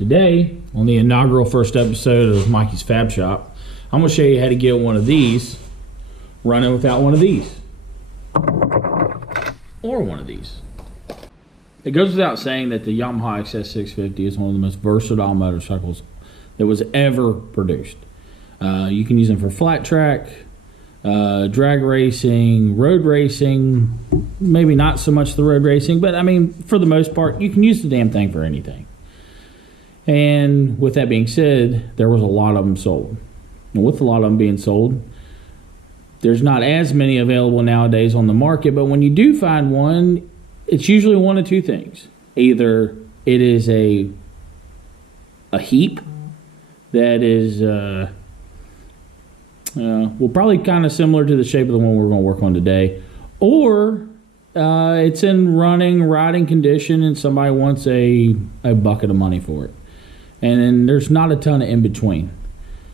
Today, on the inaugural first episode of Mikey's Fab Shop, I'm going to show you how to get one of these running without one of these. Or one of these. It goes without saying that the Yamaha XS650 is one of the most versatile motorcycles that was ever produced. You can use them for flat track, drag racing, road racing, maybe not so much the road racing, but I mean, for the most part, you can use the damn thing for anything. And with that being said, there was a lot of them sold. And with a lot of them being sold, there's not as many available nowadays on the market, but when you do find one, it's usually one of two things. Either it is a heap that is, well, probably kind of similar to the shape of the one we're going to work on today, or it's in riding condition and somebody wants a bucket of money for it. And then there's not a ton of in between.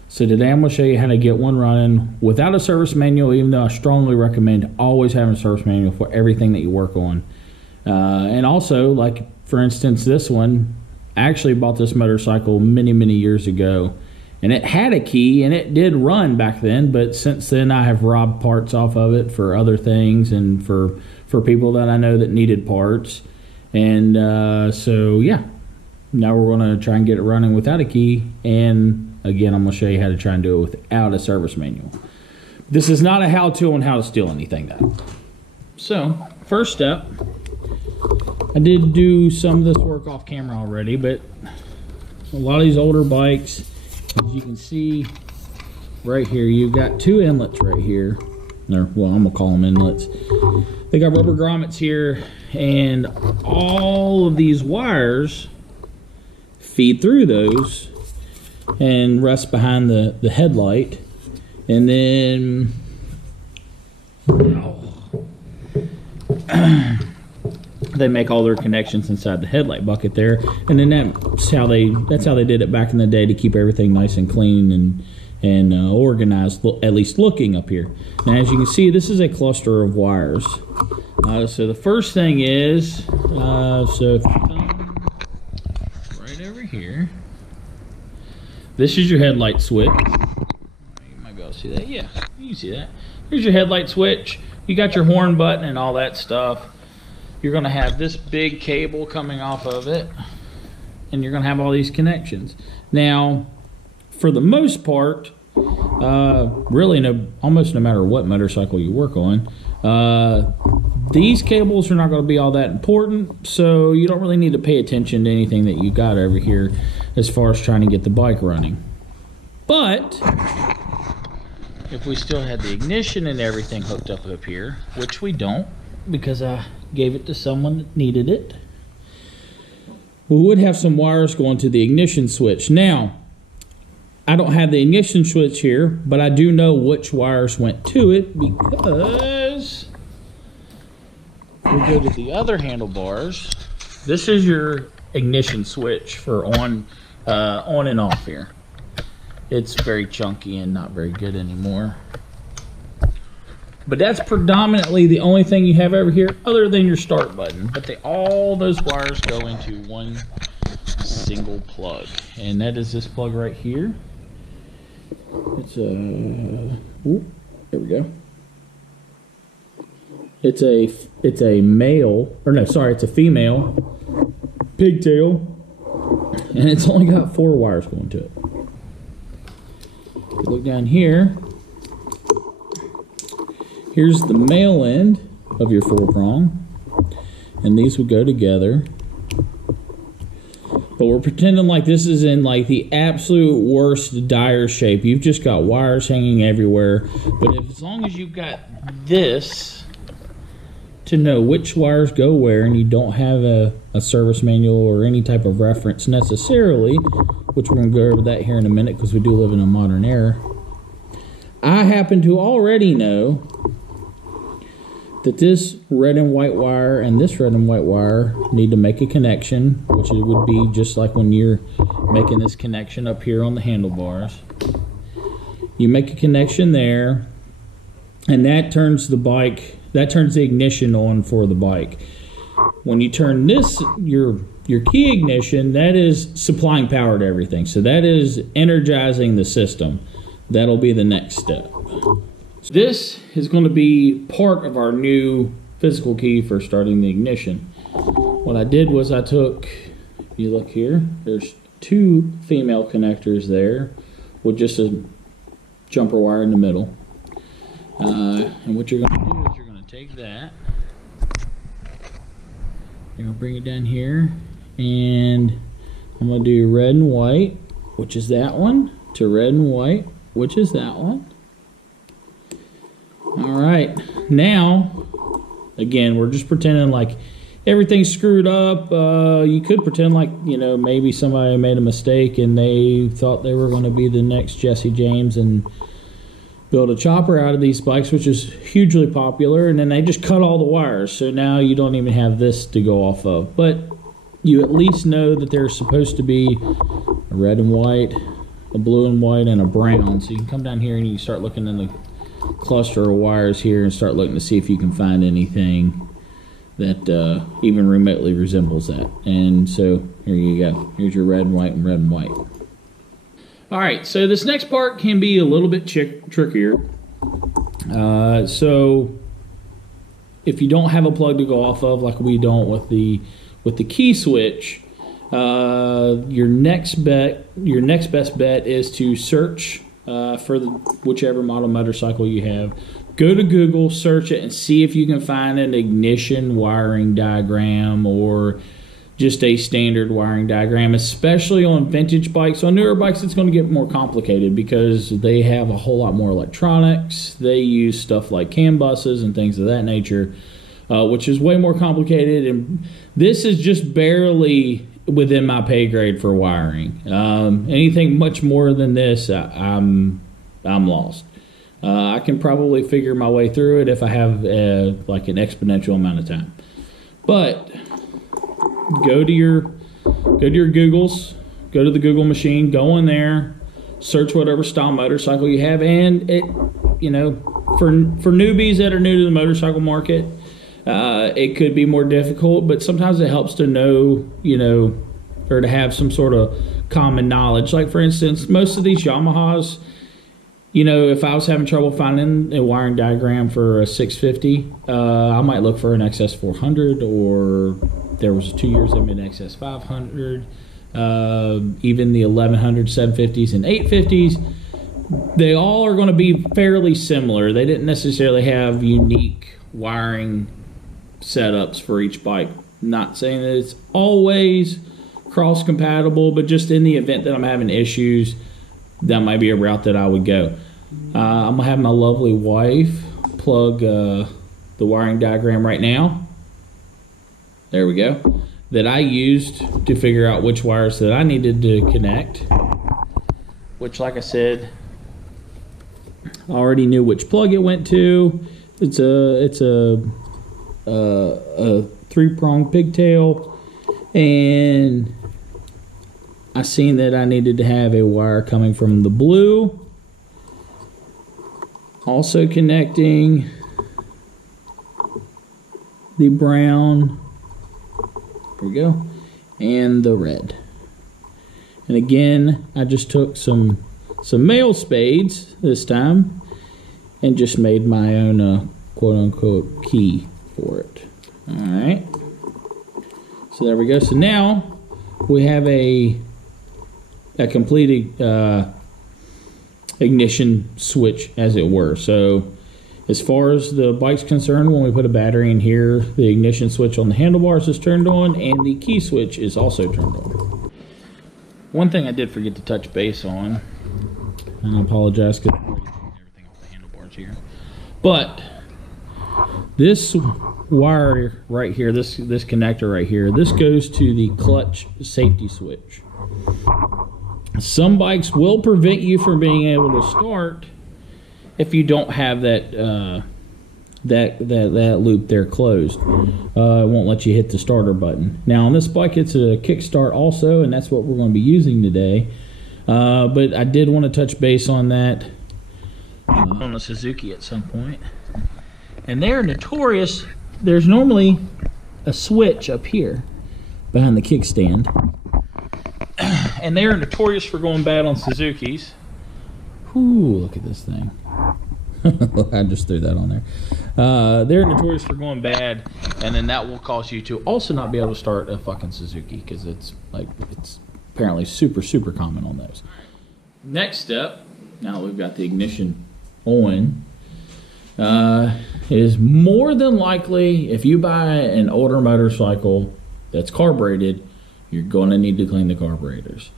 So today I'm going to show you how to get one running without a service manual, even though I strongly recommend always having a service manual for everything that you work on. And also, like for instance, this one, I actually bought this motorcycle many years ago, and it had a key and it did run back then, but since then I have robbed parts off of it for other things and for people that I know that needed parts. And so yeah, now we're going to try and get it running without a key, and again I'm going to show you how to try and do it without a service manual. This is not a how-to on how to steal anything though. So first step, I did do some of this work off camera already, but a lot of these older bikes, as you can see right here, you've got two inlets right here. Or, well, I'm gonna call them inlets. They got rubber grommets here, and all of these wires feed through those and rest behind the headlight, and then they make all their connections inside the headlight bucket there, and then that's how they did it back in the day to keep everything nice and clean and organized, at least looking up here. Now, as you can see, this is a cluster of wires. So the first thing is, so if you come right over here, this is your headlight switch. You might be able to see that. Yeah, you can see that. Here's your headlight switch. You got your horn button and all that stuff. You're going to have this big cable coming off of it, and you're going to have all these connections. Now, for the most part, really almost no matter what motorcycle you work on, these cables are not going to be all that important, so you don't really need to pay attention to anything that you got over here as far as trying to get the bike running. But if we still had the ignition and everything hooked up here, which we don't because I gave it to someone that needed it, we would have some wires going to the ignition switch. Now, I don't have the ignition switch here, but I do know which wires went to it, because if we go to the other handlebars, this is your ignition switch for on and off here. It's very chunky and not very good anymore. But that's predominantly the only thing you have over here, other than your start button. But all those wires go into one single plug, and that is this plug right here. It's a, ooh, there we go. It's a male, or no, sorry, it's a female pigtail, and it's only got 4 wires going to it. If you look down here, here's the male end of your 4-prong, and these would go together. But we're pretending like this is in like the absolute worst dire shape. You've just got wires hanging everywhere. But as long as you've got this to know which wires go where, and you don't have a service manual or any type of reference necessarily, which we're going to go over that here in a minute because we do live in a modern era. I happen to already know that this red and white wire and this red and white wire need to make a connection, which it would be just like when you're making this connection up here on the handlebars. You make a connection there, and that turns the bike, that turns the ignition on for the bike. When you turn this, your your key ignition, that is supplying power to everything. So that is energizing the system. That'll be the next step. This is going to be part of our new physical key for starting the ignition. What I did was I took, if you look here, there's 2 female connectors there with just a jumper wire in the middle. And what you're going to do is you're going to take that, you're going to bring it down here, and I'm going to do red and white, which is that one, to red and white, which is that one. Alright, now, again, we're just pretending like everything's screwed up. You could pretend like, you know, maybe somebody made a mistake and they thought they were going to be the next Jesse James and build a chopper out of these bikes, which is hugely popular, and then they just cut all the wires, so now you don't even have this to go off of. But you at least know that there's supposed to be a red and white, a blue and white, and a brown. So you can come down here and you start looking in the cluster of wires here and start looking to see if you can find anything that even remotely resembles that. And so here you go. Here's your red and white and red and white. Alright, so this next part can be a little bit trickier. So if you don't have a plug to go off of, like we don't with the key switch, your next best bet is to search for whichever model motorcycle you have. Go to Google, search it, and see if you can find an ignition wiring diagram or just a standard wiring diagram, especially on vintage bikes. On newer bikes, it's going to get more complicated because they have a whole lot more electronics. They use stuff like CAN buses and things of that nature, which is way more complicated. And this is just barely within my pay grade for wiring. Anything much more than this, I'm lost. I can probably figure my way through it if I have like an exponential amount of time. But go to your Googles, go to the Google machine, go in there, search whatever style motorcycle you have, and it, you know, for newbies that are new to the motorcycle market, it could be more difficult, but sometimes it helps to know, you know, or to have some sort of common knowledge. Like for instance, most of these Yamahas, you know, if I was having trouble finding a wiring diagram for a 650, I might look for an XS400, or there was 2 years I made an XS500, even the 1100, 750s, and 850s. They all are going to be fairly similar. They didn't necessarily have unique wiring setups for each bike. Not saying that it's always cross-compatible, but just in the event that I'm having issues, that might be a route that I would go. I'm going to have my lovely wife plug the wiring diagram right now. There we go. That I used to figure out which wires that I needed to connect. Which, like I said, I already knew which plug it went to. It's a 3-pronged pigtail, and I seen that I needed to have a wire coming from the blue, also connecting the brown, there we go, and the red. And again, I just took some male spades this time and just made my own quote-unquote key for it. Alright, so there we go. So now we have a complete ignition switch, as it were. So as far as the bike's concerned, when we put a battery in here, the ignition switch on the handlebars is turned on, and the key switch is also turned on. One thing I did forget to touch base on, and I apologize because I'm already taking everything off the handlebars here, but this wire right here, this connector right here, this goes to the clutch safety switch. Some bikes will prevent you from being able to start if you don't have that loop there closed. It won't let you hit the starter button. Now on this bike, it's a kickstart also, and that's what we're going to be using today. But I did want to touch base on that on the Suzuki at some point. And they're notorious. There's normally a switch up here, behind the kickstand. And they are notorious for going bad on Suzukis. Ooh, look at this thing. I just threw that on there. They're notorious for going bad, and then that will cause you to also not be able to start a fucking Suzuki, because it's apparently super common on those. Next step, now we've got the ignition on, is more than likely, if you buy an older motorcycle that's carbureted, you're going to need to clean the carburetors.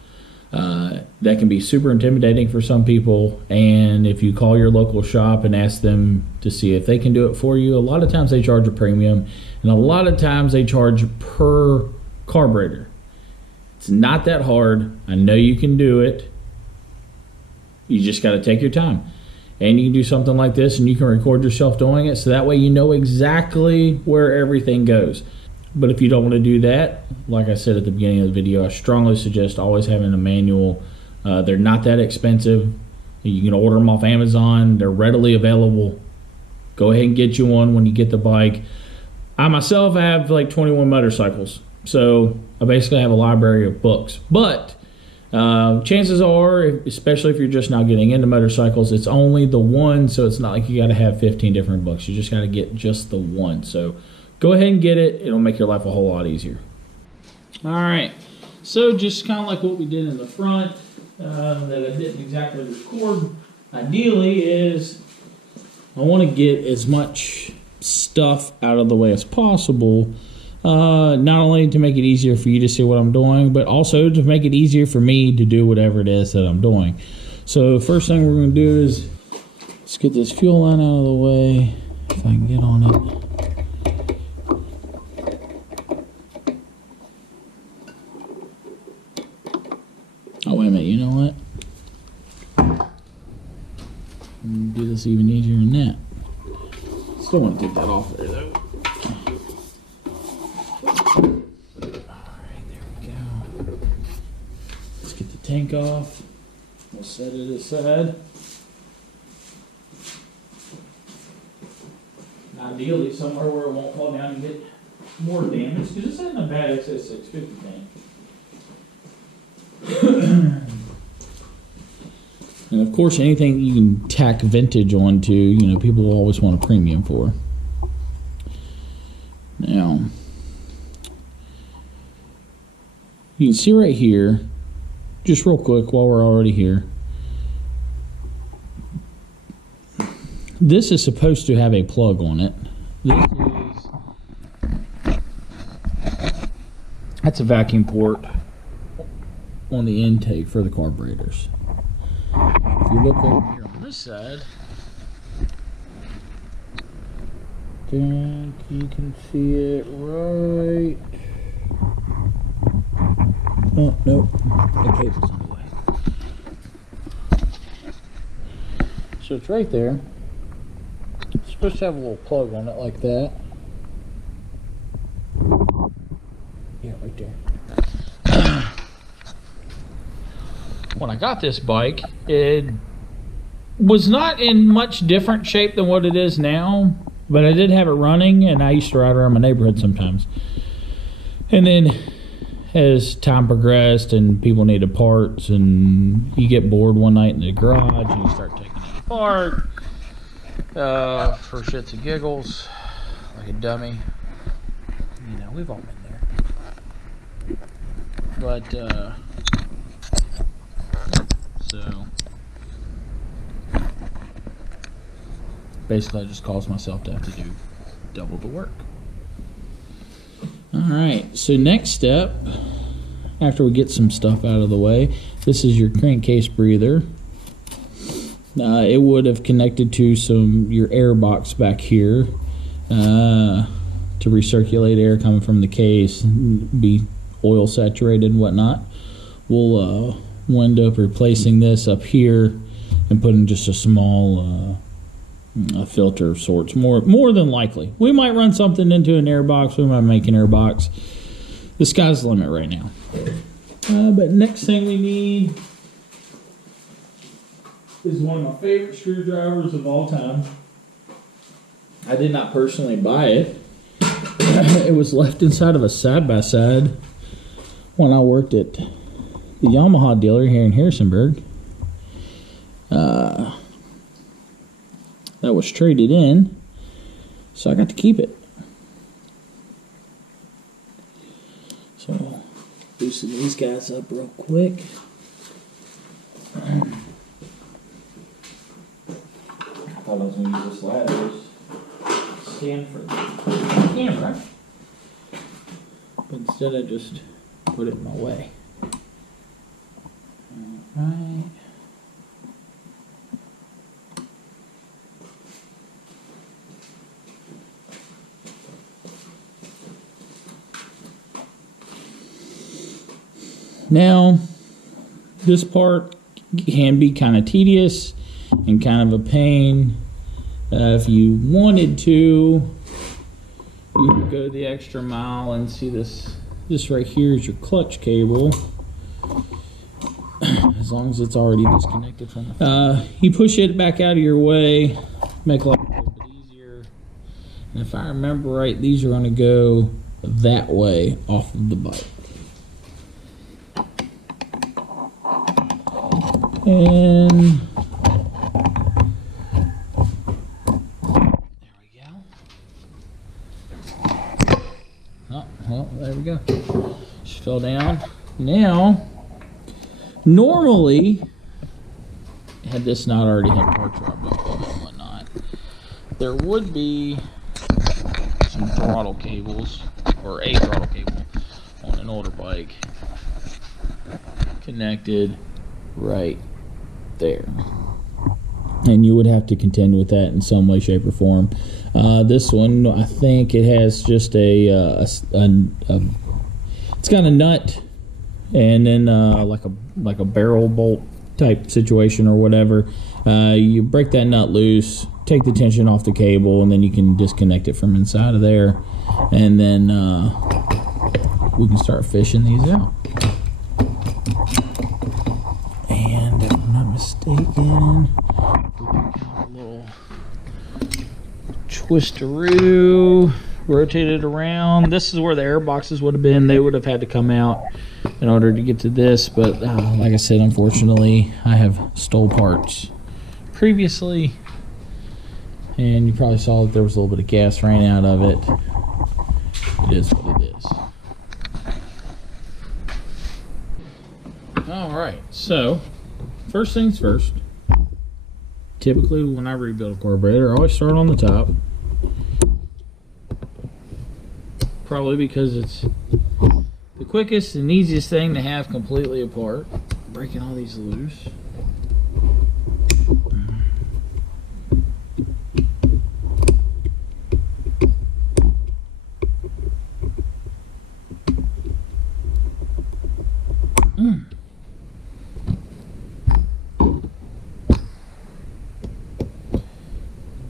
That can be super intimidating for some people, and if you call your local shop and ask them to see if they can do it for you, a lot of times they charge a premium, and a lot of times they charge per carburetor. It's not that hard. I know you can do it. You just got to take your time. And you can do something like this, and you can record yourself doing it, so that way you know exactly where everything goes. But if you don't want to do that, like I said at the beginning of the video, I strongly suggest always having a manual. They're not that expensive. You can order them off Amazon. They're readily available. Go ahead and get you one when you get the bike. I myself have like 21 motorcycles, so I basically have a library of books. But chances are, especially if you're just now getting into motorcycles, it's only the one, so it's not like you got to have 15 different books. You just got to get just the one. So go ahead and get it. It'll make your life a whole lot easier. All right, so just kind of like what we did in the front that I didn't exactly record, ideally is I want to get as much stuff out of the way as possible, not only to make it easier for you to see what I'm doing, but also to make it easier for me to do whatever it is that I'm doing. So first thing we're going to do is let's get this fuel line out of the way, if I can get on it. Oh, wait a minute, you know what? Do this even easier than that. Still want to take that off there, though. Alright, there we go. Let's get the tank off. We'll set it aside. Ideally, somewhere where it won't fall down and get more damage, because this isn't a bad XS650 tank. And of course, anything you can tack vintage onto, you know, people will always want a premium for. Now, you can see right here, just real quick while we're already here, this is supposed to have a plug on it. That's a vacuum port on the intake for the carburetors. If you look over here on this side, I think you can see it right. Oh, nope. The cable's on the way. So it's right there. It's supposed to have a little plug on it like that. Yeah, right there. When I got this bike, it was not in much different shape than what it is now, but I did have it running, and I used to ride around my neighborhood sometimes. And then as time progressed and people needed parts, and you get bored one night in the garage and you start taking it apart for shits and giggles, like a dummy. You know, we've all been there. But so basically I just caused myself to have to do double the work. Alright, so next step, after we get some stuff out of the way, this is your crankcase breather. It would have connected to your air box back here to recirculate air coming from the case, be oil saturated and whatnot. We'll wind up replacing this up here and putting just a small filter of sorts, more than likely. We might run something into an air box, we might make an air box. The sky's the limit right now. But next thing we need is one of my favorite screwdrivers of all time. I did not personally buy it. It was left inside of a side-by-side when I worked at the Yamaha dealer here in Harrisonburg. That was traded in, so I got to keep it. So, loosen these guys up real quick. I thought I was going to use this ladder stand for the camera, but instead I just put it in my way. Alright. Now, this part can be kind of tedious and kind of a pain. If you wanted to, you could go the extra mile and see this. This right here is your clutch cable. As long as it's already disconnected from it. You push it back out of your way, make life a little bit easier. And if I remember right, these are going to go that way off of the bike. And there we go. Oh, well, there we go. Just fell down. Now, normally, had this not already had parts rubbed off and whatnot, there would be some throttle cables, or a throttle cable on an older bike connected right there, and you would have to contend with that in some way, shape, or form. This one, I think it has just it's got a nut, and then like a barrel bolt type situation or whatever. You break that nut loose, take the tension off the cable, and then you can disconnect it from inside of there, and then we can start fishing these out. And if I'm not mistaken, we got a little twisteroo, rotate it around. This is where the air boxes would have been. They would have had to come out in order to get to this, but like I said, unfortunately, I have stole parts previously, and you probably saw that there was a little bit of gas ran out of it. It is what it is. Alright, so first things first. Typically when I rebuild a carburetor, I always start on the top. Probably because it's the quickest and easiest thing to have completely apart. Breaking all these loose.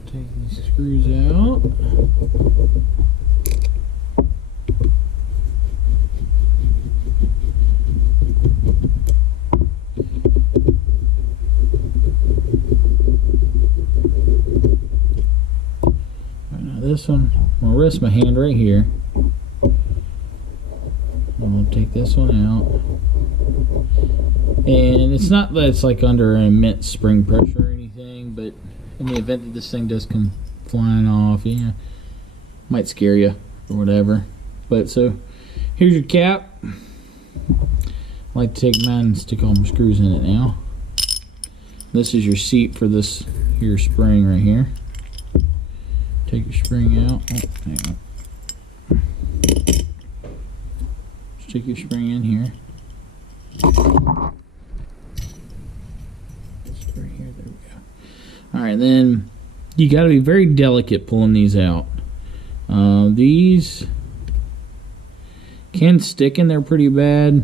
Take these screws out. Now this one, I'm going to rest my hand right here. I'm going to take this one out. And it's not that it's like under an immense spring pressure or anything, but in the event that this thing does come flying off, yeah, might scare you or whatever. But so here's your cap. I like to take mine and stick all my screws in it now. This is your seat for this here spring right here. Take your spring out. Oh, hang on. Stick your spring in here. Right here, there we go. Alright, then you got to be very delicate pulling these out. These can stick in there pretty bad,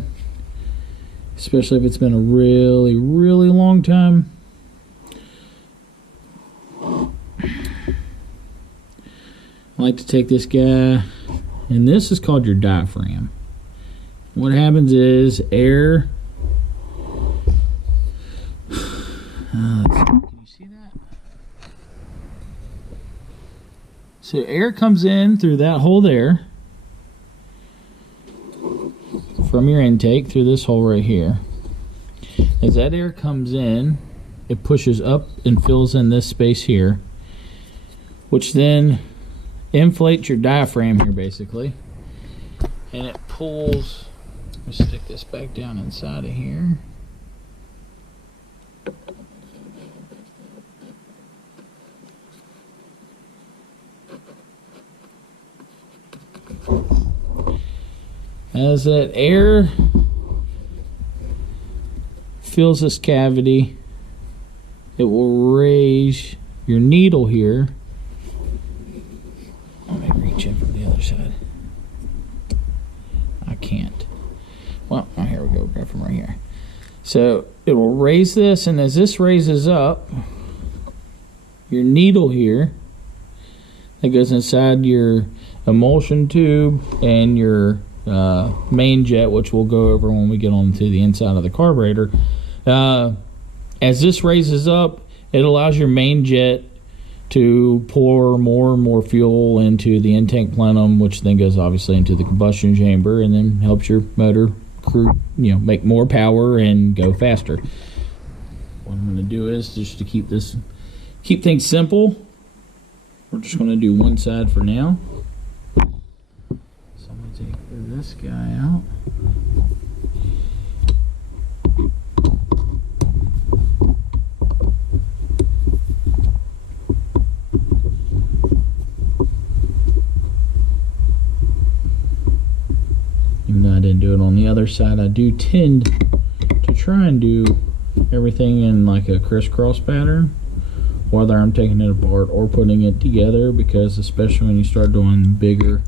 especially if it's been a really, really long time. I like to take this guy, and this is called your diaphragm. What happens is air. Can you see that? So air comes in through that hole there from your intake through this hole right here. As that air comes in, it pushes up and fills in this space here, which then inflates your diaphragm here basically, and it pulls. Let me stick this back down inside of here. As that air fills this cavity, it will raise your needle here. Let me reach in from the other side. I can't. Well, oh, here we go. Grab from right here. So it will raise this, and as this raises up, your needle here that goes inside your emulsion tube and your main jet, which we'll go over when we get on to the inside of the carburetor. As this raises up, it allows your main jet to pour more and more fuel into the intake plenum, which then goes obviously into the combustion chamber, and then helps your motor make more power and go faster. What I'm going to do is, just to keep things simple, we're just going to do one side for now. So I'm going to take this guy out. Even though I didn't do it on the other side, I do tend to try and do everything in like a crisscross pattern, whether I'm taking it apart or putting it together, because especially when you start doing bigger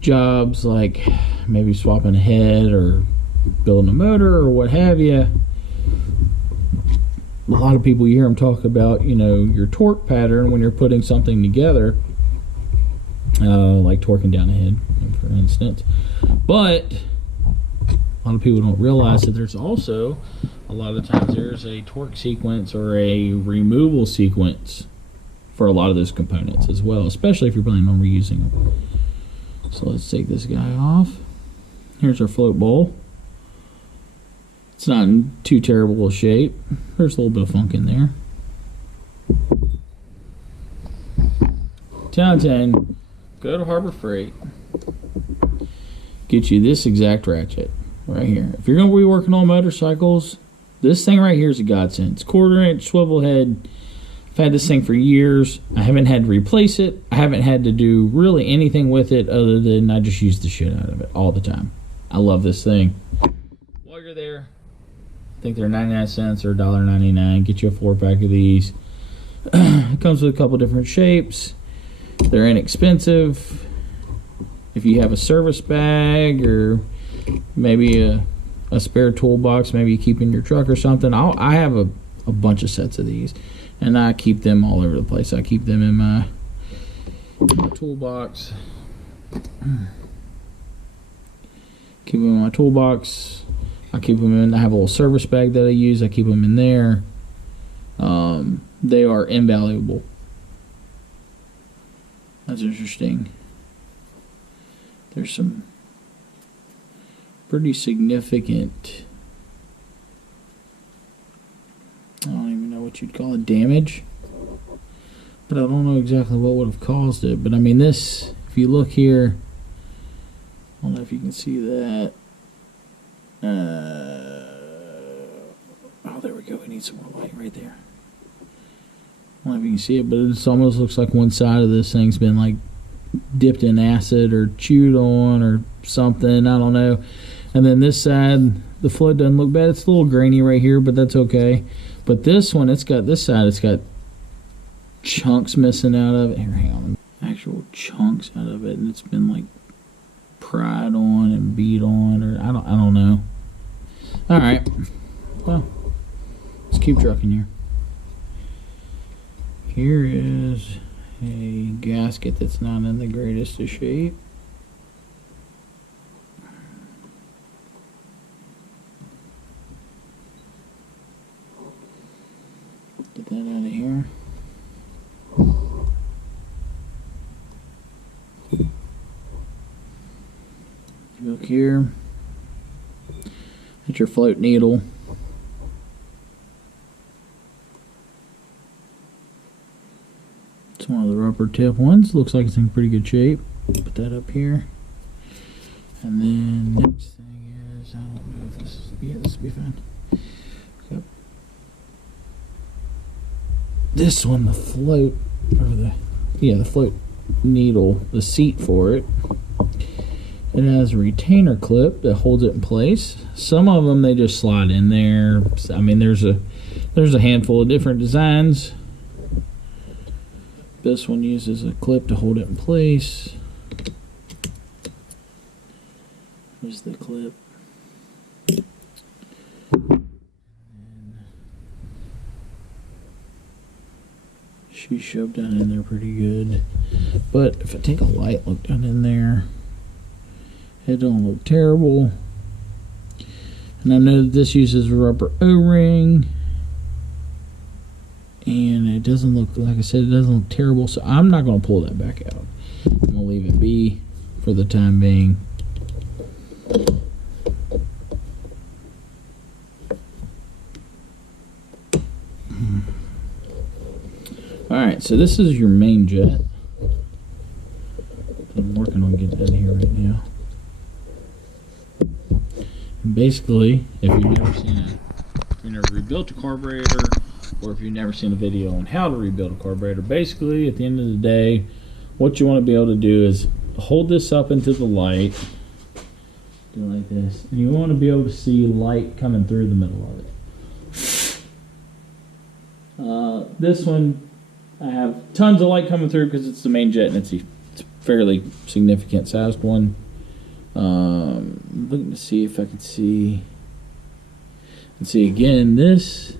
jobs like maybe swapping a head or building a motor or what have you, a lot of people, you hear them talk about, your torque pattern when you're putting something together, like torquing down a head, for instance. But a lot of people don't realize that there's also, a lot of times, there's a torque sequence or a removal sequence for a lot of those components as well, especially if you're planning on reusing them. So let's take this guy off. Here's our float bowl. It's not in too terrible a shape. There's a little bit of funk in there. 10 out of 10. Go to Harbor Freight. Get you this exact ratchet right here. If you're going to be working on motorcycles, this thing right here is a godsend. It's 1/4 inch swivel head. I've had this thing for years. I haven't had to replace it. I haven't had to do really anything with it other than I just use the shit out of it all the time. I love this thing. While you're there, I think they're 99 cents or $1.99. Get you a 4-pack of these. It comes with a couple different shapes. They're inexpensive. If you have a service bag or maybe a spare toolbox, maybe you keep in your truck or something, I have a bunch of sets of these, and I keep them all over the place. I keep them in my toolbox. Keep them in my toolbox. I keep them in. I have a little service bag that I use. I keep them in there. They are invaluable. That's interesting. There's some pretty significant, I don't even know what you'd call it, damage, but I don't know exactly what would have caused it. But I mean, this, if you look here, I don't know if you can see that. Oh, there we go. We need some more light right there. I don't know if you can see it, but it almost looks like one side of this thing's been like dipped in acid or chewed on or something. I don't know. And then this side, the float doesn't look bad. It's a little grainy right here, but that's okay. But this one, it's got this side, it's got chunks missing out of it. Here, hang on. Actual chunks out of it, and it's been like pried on and beat on, or I don't know. All right. Well, let's keep trucking here. Here is a gasket that's not in the greatest of shape. Get that out of here. Look here. That's your float needle. It's one of the rubber tip ones. Looks like it's in pretty good shape. Put that up here. And then next thing is, I don't know if this is, yeah, this will be fine. Yep. This one, the float, or the float needle, the seat for it. It has a retainer clip that holds it in place. Some of them, they just slide in there. I mean, there's a handful of different designs. This one uses a clip to hold it in place. There's the clip. She's shoved down in there pretty good. But if I take a light look down in there, it don't look terrible. And I know that this uses a rubber O-ring. And it doesn't look, like I said, it doesn't look terrible. So I'm not going to pull that back out. I'm going to leave it be for the time being. Alright, so this is your main jet. I'm working on getting that here right now. And basically, if you've never seen it, if you've never rebuilt a carburetor, or if you've never seen a video on how to rebuild a carburetor, basically at the end of the day, what you want to be able to do is hold this up into the light, do like this, and you want to be able to see light coming through the middle of it. This one, I have tons of light coming through because it's the main jet and it's a fairly significant sized one. I'm looking to see if I can see. And see again, this.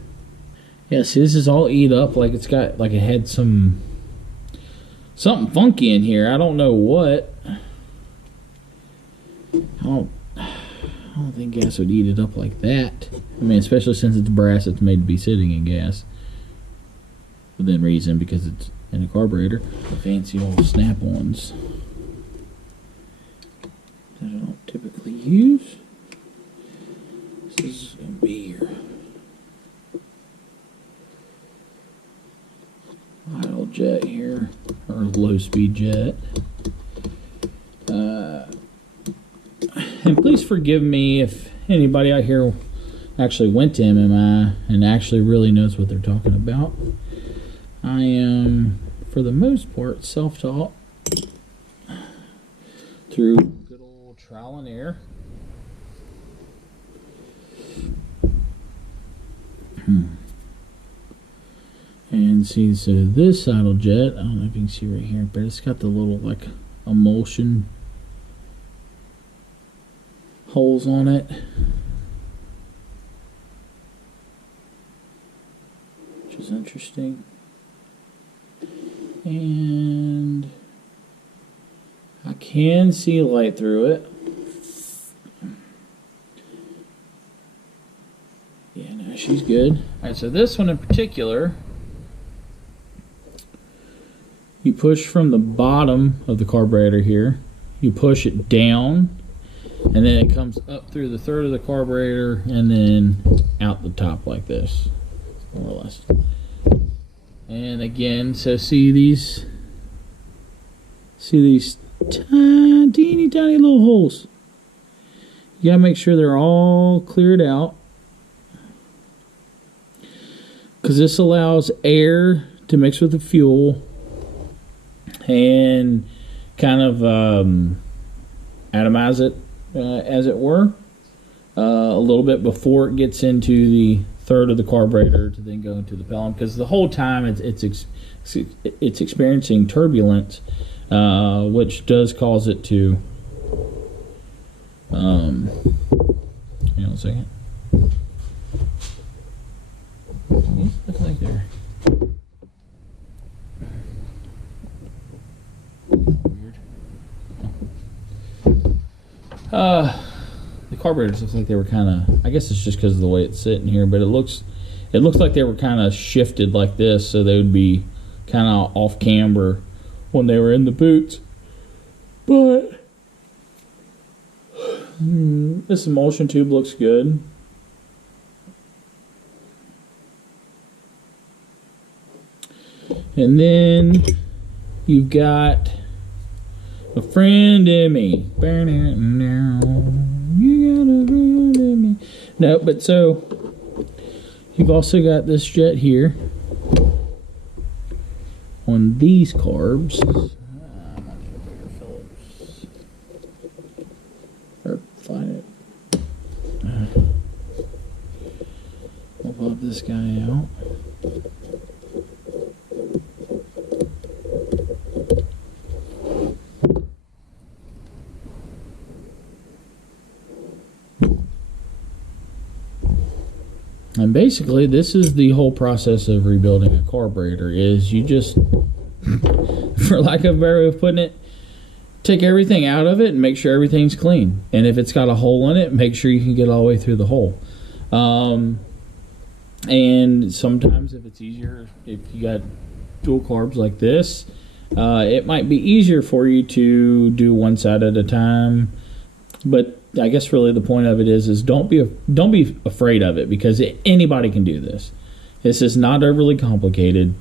Yeah, see, this is all eat up like it's got, like it had something funky in here. I don't know what. I don't think gas would eat it up like that. I mean, especially since it's brass, it's made to be sitting in gas. Within reason, because it's in a carburetor. The fancy old snap-ons that I don't typically use. This is going to be your idle jet here, or low-speed jet. And please forgive me if anybody out here actually went to MMI and actually really knows what they're talking about. I am, for the most part, self-taught through good old trial and error. And see, so this idle jet, I don't know if you can see right here, but it's got the little, like, emulsion holes on it. Which is interesting. And I can see light through it. Yeah, no, she's good. Alright, so this one in particular, you push from the bottom of the carburetor here, you push it down, and then it comes up through the third of the carburetor and then out the top like this, more or less. And again, so see these teeny tiny little holes. You gotta make sure they're all cleared out, because this allows air to mix with the fuel and kind of atomize it, as it were, a little bit before it gets into the third of the carburetor to then go into the pelham, because the whole time it's experiencing turbulence, which does cause it to hang on a second. Look like they're weird. The carburetors look like they were kind of, I guess it's just because of the way it's sitting here, but it looks like they were kind of shifted like this, so they would be kind of off camber when they were in the boots. But this emulsion tube looks good. And then you've got a friend in me. You got a friend in me. No, but so you've also got this jet here on these carbs. Or find it. We'll pop this guy out. And basically, this is the whole process of rebuilding a carburetor. Is you just, for lack of a better way of putting it, take everything out of it and make sure everything's clean. And if it's got a hole in it, make sure you can get all the way through the hole. And sometimes if it's easier, if you got dual carbs like this, it might be easier for you to do one side at a time. But I guess really the point of it is don't be afraid of it, because anybody can do this. This is not overly complicated.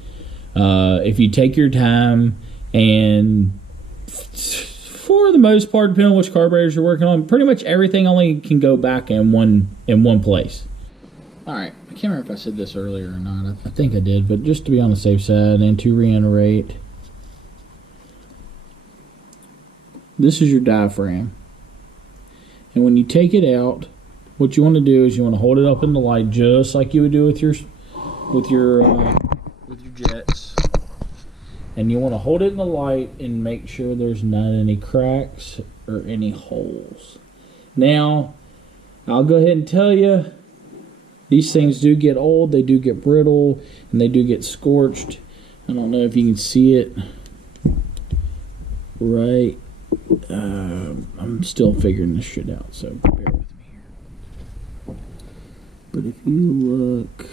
If you take your time, and for the most part, depending on which carburetors you're working on, pretty much everything only can go back in one place. All right, I can't remember if I said this earlier or not. I think I did, but just to be on the safe side and to reiterate, this is your diaphragm. And when you take it out, what you want to do is you want to hold it up in the light just like you would do with your jets. And you want to hold it in the light and make sure there's not any cracks or any holes. Now, I'll go ahead and tell you, these things do get old, they do get brittle, and they do get scorched. I don't know if you can see it right. I'm still figuring this shit out, so bear with me here. But if you look,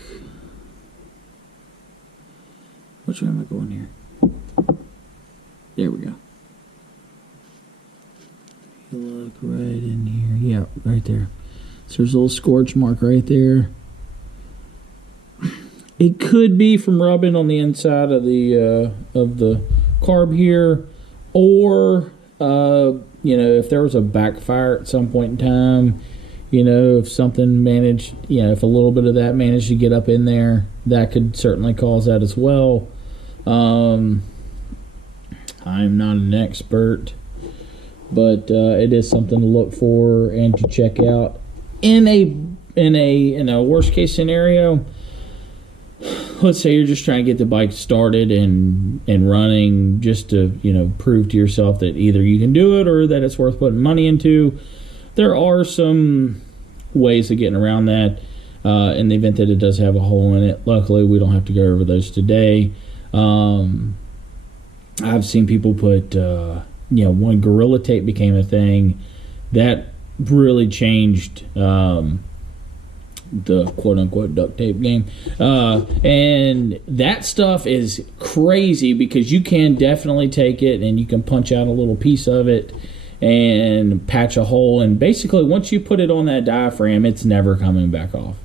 which way am I going here? There we go. You look right in here. Yeah, right there. So there's a little scorch mark right there. It could be from rubbing on the inside of the carb here, or you know, if there was a backfire at some point in time, you know, if something managed, you know, if a little bit of that managed to get up in there, that could certainly cause that as well. I'm not an expert, but it is something to look for and to check out. In a worst case scenario, let's say you're just trying to get the bike started and running, just to, you know, prove to yourself that either you can do it or that it's worth putting money into. There are some ways of getting around that in the event that it does have a hole in it. Luckily, we don't have to go over those today. I've seen people put, you know, when Gorilla Tape became a thing, that really changed the quote-unquote duct tape game, and that stuff is crazy, because you can definitely take it and you can punch out a little piece of it and patch a hole, and basically once you put it on that diaphragm, it's never coming back off.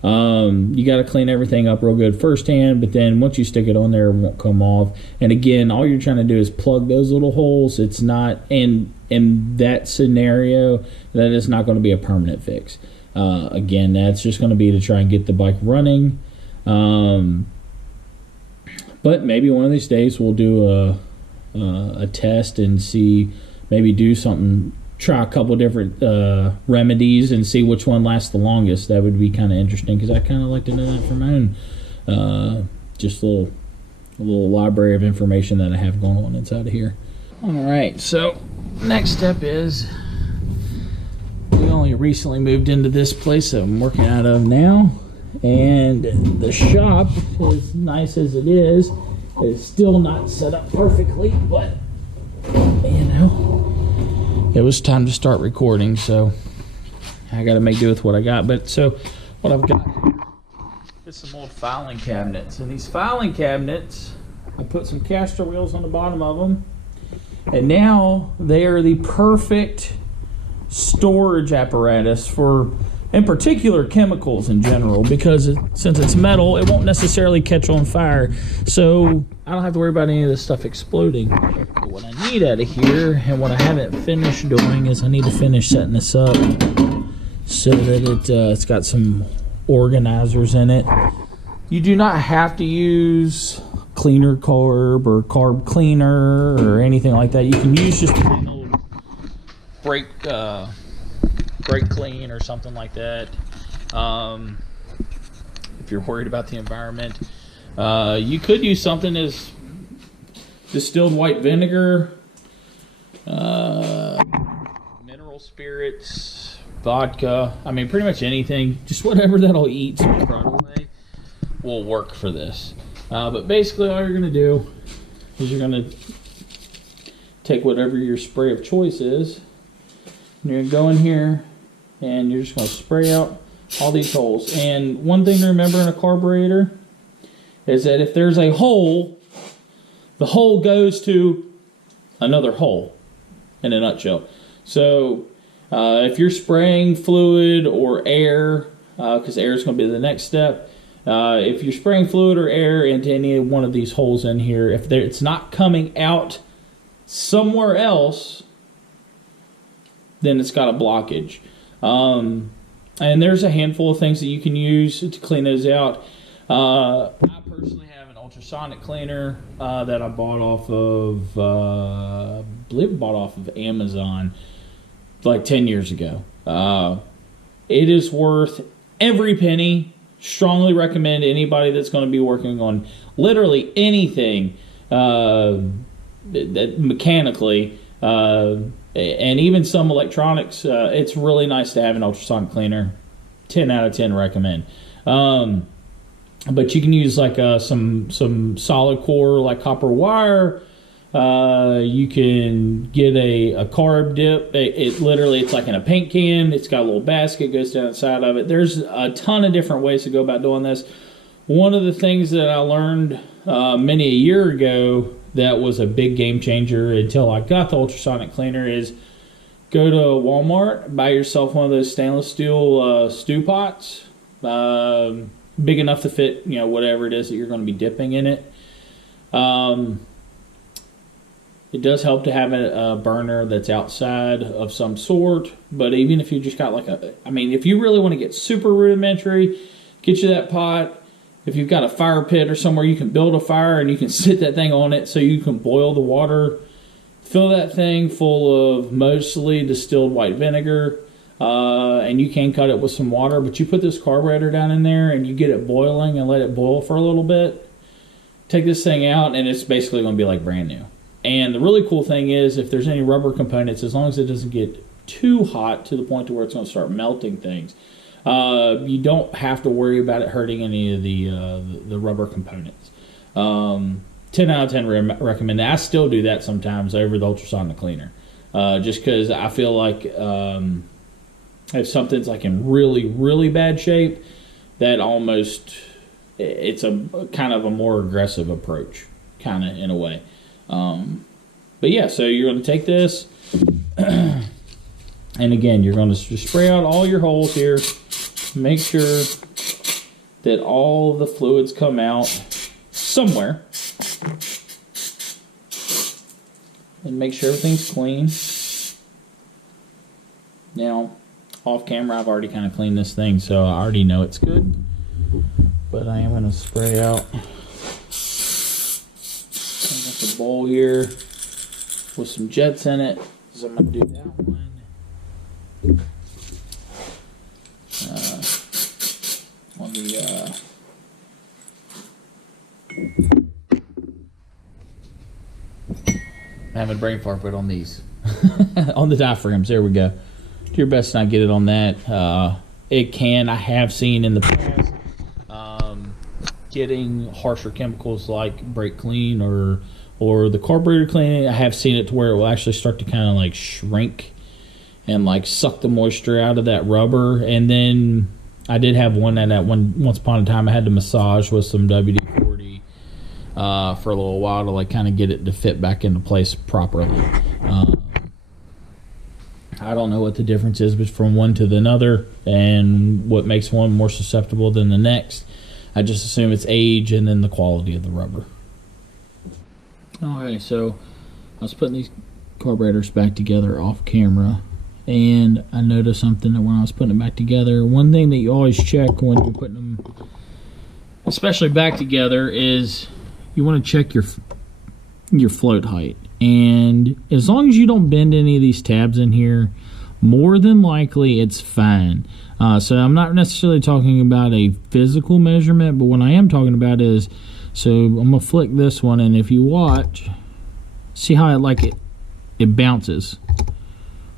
You got to clean everything up real good firsthand, but then once you stick it on there, it won't come off. And again, all you're trying to do is plug those little holes. It's not, in that scenario, that is not going to be a permanent fix. Again, that's just going to be to try and get the bike running. But maybe one of these days we'll do a test and see, maybe do something, try a couple different remedies and see which one lasts the longest. That would be kind of interesting, because I kind of like to know that for my own, just a little library of information that I have going on inside of here. All right, so next step is, we only recently moved into this place that I'm working out of now, and the shop, as nice as it is still not set up perfectly, but you know, it was time to start recording, so I got to make do with what I got. But so what I've got is some old filing cabinets, and these filing cabinets, I put some caster wheels on the bottom of them, and now they are the perfect storage apparatus for in particular chemicals in general, because since it's metal, it won't necessarily catch on fire, so I don't have to worry about any of this stuff exploding. But what I need out of here, and what I haven't finished doing, is I need to finish setting this up so that it's got some organizers in it. You do not have to use cleaner carb or carb cleaner or anything like that. You can use just a little brake clean or something like that. If you're worried about the environment, you could use something as distilled white vinegar, mineral spirits, vodka. I mean, pretty much anything, just whatever that'll eat some crud away will work for this. But basically all you're going to do is you're going to take whatever your spray of choice is, and you're going to go in here and you're just going to spray out all these holes. And one thing to remember in a carburetor is that if there's a hole, the hole goes to another hole, in a nutshell. So if you're spraying fluid or air, because air is going to be the next step, if you're spraying fluid or air into any one of these holes in here, if it's not coming out somewhere else, then it's got a blockage. And there's a handful of things that you can use to clean those out. I personally have an ultrasonic cleaner that I bought off of, I believe I bought off of Amazon like 10 years ago. It is worth every penny. Strongly recommend anybody that's going to be working on literally anything that mechanically, and even some electronics. It's really nice to have an ultrasonic cleaner. 10 out of 10 recommend. But you can use like some solid core like copper wire. You can get a carb dip. It literally, it's like in a paint can. It's got a little basket, goes down inside of it. There's a ton of different ways to go about doing this. One of the things that I learned many a year ago that was a big game changer until I got the ultrasonic cleaner is go to Walmart, buy yourself one of those stainless steel stew pots, big enough to fit, you know, whatever it is that you're going to be dipping in it. It does help to have a burner that's outside of some sort, but even if you just got like if you really want to get super rudimentary, get you that pot. If you've got a fire pit or somewhere you can build a fire and you can sit that thing on it so you can boil the water, fill that thing full of mostly distilled white vinegar, and you can cut it with some water, but you put this carburetor down in there and you get it boiling and let it boil for a little bit. Take this thing out and it's basically going to be like brand new. And the really cool thing is, if there's any rubber components, as long as it doesn't get too hot to the point to where it's going to start melting things, you don't have to worry about it hurting any of the rubber components. 10 out of 10 recommend that. I still do that sometimes over the ultrasonic cleaner, just because I feel like if something's like in really, really bad shape, that almost, it's a kind of a more aggressive approach, kind of in a way. But yeah, so you're going to take this, and again, you're going to spray out all your holes here. Make sure that all the fluids come out somewhere, and make sure everything's clean. Now, off camera, I've already kind of cleaned this thing, so I already know it's good, but I am going to spray out the bowl here with some jets in it, so I'm going to do that one. On the I'm having a brain fart, but on these on the diaphragms, there we go. Do your best to not get it on that. I have seen in the past getting harsher chemicals like brake clean or the carburetor cleaning. I have seen it to where it will actually start to kind of like shrink and like suck the moisture out of that rubber. And then I did have one once upon a time I had to massage with some WD-40 for a little while to like kind of get it to fit back into place properly. I don't know what the difference is from one to the another and what makes one more susceptible than the next. I just assume it's age and then the quality of the rubber. Okay, so I was putting these carburetors back together off camera, and I noticed something that when I was putting it back together, one thing that you always check when you're putting them, especially back together, is you want to check your float height. And as long as you don't bend any of these tabs in here, more than likely it's fine. So I'm not necessarily talking about a physical measurement, but what I am talking about is, so I'm gonna flick this one, and if you watch, see how it bounces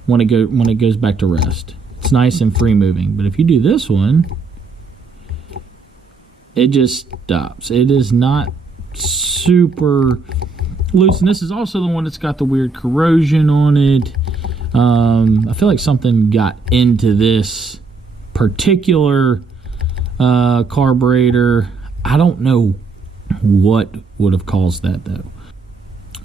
when it goes back to rest. It's nice and free moving. But if you do this one, it just stops. It is not super loose, and this is also the one that's got the weird corrosion on it. I feel like something got into this particular carburetor. I don't know what would have caused that though,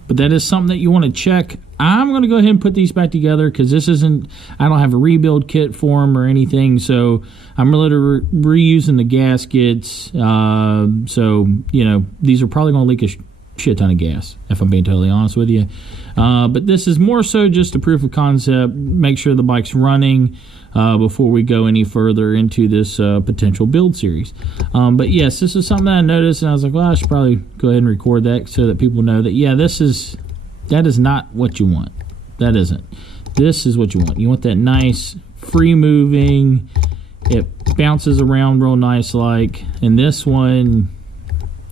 but that is something that you want to check. I'm going to go ahead and put these back together because this isn't, I don't have a rebuild kit for them or anything, so I'm really reusing the gaskets. So you know, these are probably going to leak a shit ton of gas, if I'm being totally honest with you. But this is more so just a proof of concept. Make sure the bike's running before we go any further into this potential build series. But yes, this is something that I noticed, and I was like, well, I should probably go ahead and record that so that people know that, yeah, that is not what you want. That isn't. This is what you want. You want that nice, free moving, it bounces around real nice like, and this one,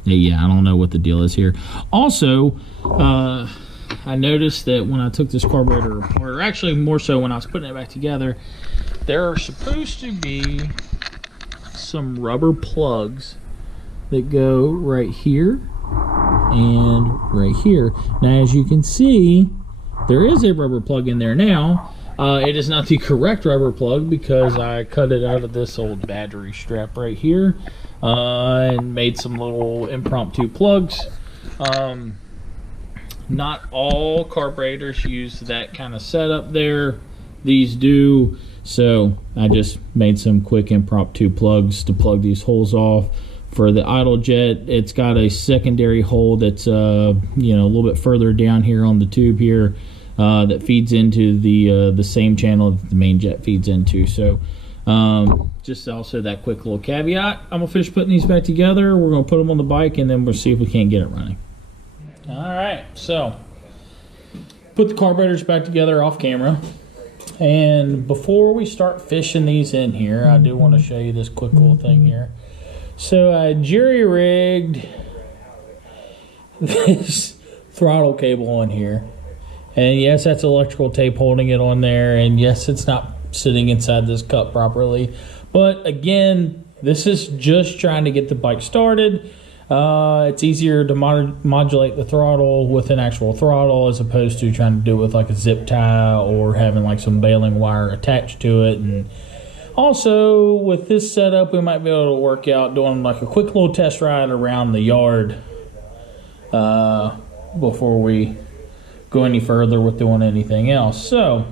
yeah, I don't know what the deal is here. Also, I noticed that when I took this carburetor apart, or actually more so when I was putting it back together, there are supposed to be some rubber plugs that go right here and right here. Now, as you can see, there is a rubber plug in there now. It is not the correct rubber plug because I cut it out of this old battery strap right here and made some little impromptu plugs. Not all carburetors use that kind of setup there. These do. So I just made some quick impromptu plugs to plug these holes off. For the idle jet, it's got a secondary hole that's you know, a little bit further down here on the tube here that feeds into the same channel that the main jet feeds into. So just also that quick little caveat. I'm gonna finish putting these back together. We're gonna put them on the bike, and then we'll see if we can't get it running. All right, so put the carburetors back together off camera. And before we start fishing these in here, I do want to show you this quick little thing here. So I jury-rigged this throttle cable on here. And yes, that's electrical tape holding it on there. And yes, it's not sitting inside this cup properly. But again, this is just trying to get the bike started. It's easier to modulate the throttle with an actual throttle as opposed to trying to do it with like a zip tie or having like some baling wire attached to it. And also with this setup, we might be able to work out doing like a quick little test ride around the yard before we go any further with doing anything else. So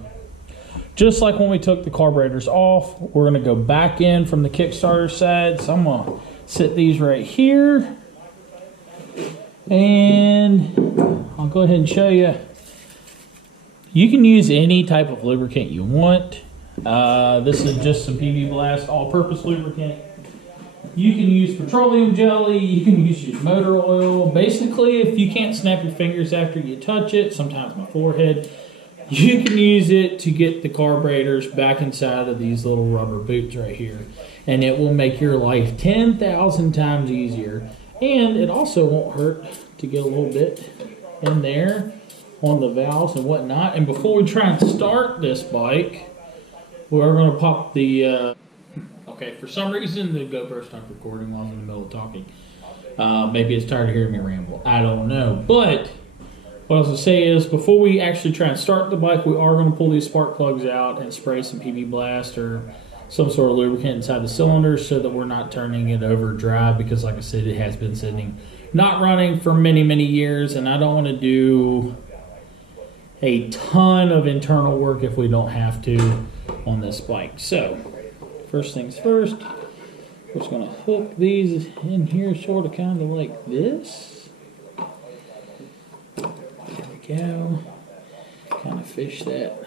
just like when we took the carburetors off, we're going to go back in from the Kickstarter side. So I'm going to set these right here. And I'll go ahead and show you. You can use any type of lubricant you want. This is just some PB Blast all-purpose lubricant. You can use petroleum jelly, you can use your motor oil. Basically, if you can't snap your fingers after you touch it, sometimes my forehead, you can use it to get the carburetors back inside of these little rubber boots right here. And it will make your life 10,000 times easier. And it also won't hurt to get a little bit in there on the valves and whatnot. And before we try and start this bike, we're going to pop the... okay, for some reason the GoPro stopped recording while I was in the middle of talking. Maybe it's tired of hearing me ramble. I don't know. But what I was going to say is, before we actually try and start the bike, we are going to pull these spark plugs out and spray some PB Blast or some sort of lubricant inside the cylinder so that we're not turning it over dry, because like I said, it has been sitting not running for many years, and I don't want to do a ton of internal work if we don't have to on this bike. So, first things first, we're just going to hook these in here sort of kind of like this. There we go. Kind of fish that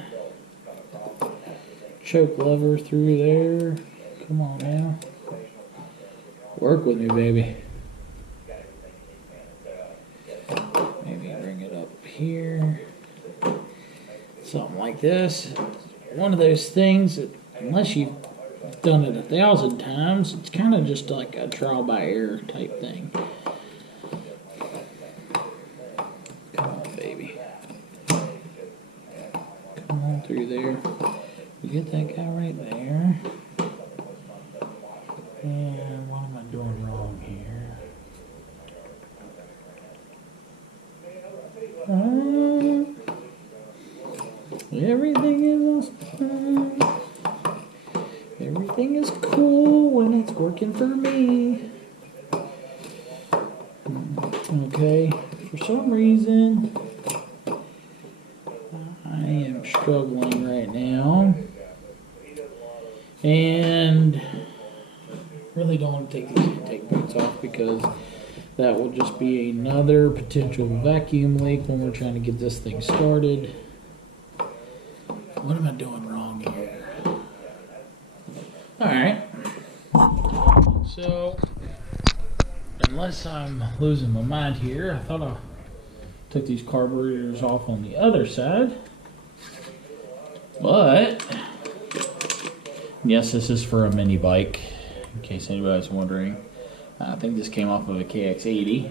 choke lever through there. Come on now. Work with me, baby. Maybe bring it up here. Something like this. One of those things that, unless you've done it 1,000 times, it's kind of just like a trial by error type thing. Come on, baby. Come on through there. You get that guy right there. And what am I doing wrong here? Everything is awesome. Everything is cool when it's working for me. Okay, for some reason I am struggling right now, and really don't want to take these intake boots off because that will just be another potential vacuum leak when we're trying to get this thing started. What am I doing wrong here? Alright. So, unless I'm losing my mind here, I thought I took these carburetors off on the other side. But, yes, this is for a mini bike, in case anybody's wondering. I think this came off of a KX80.